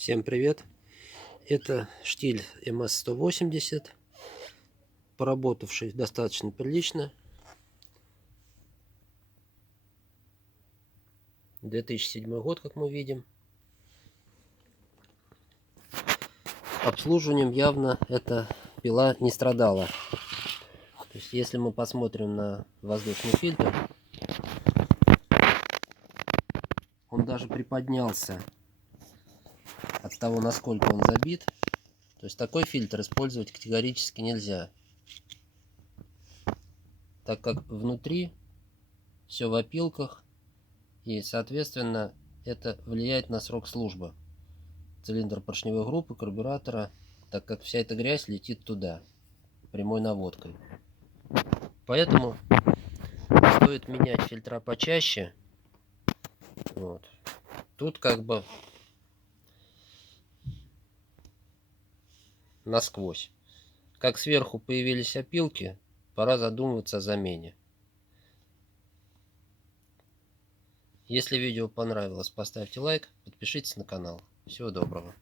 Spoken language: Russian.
Всем привет! Это штиль МС-180, поработавший достаточно прилично. 2007 год, как мы видим. Обслуживанием явно эта пила не страдала. То есть, если мы посмотрим на воздушный фильтр, он даже приподнялся от того, насколько он забит. То есть такой фильтр использовать категорически нельзя, так как внутри все в опилках, и соответственно это влияет на срок службы цилиндр поршневой группы, карбюратора, так как вся эта грязь летит туда прямой наводкой. Поэтому стоит менять фильтра почаще. Вот. Тут как бы насквозь. Как сверху появились опилки, пора задумываться о замене. Если видео понравилось, поставьте лайк, подпишитесь на канал. Всего доброго.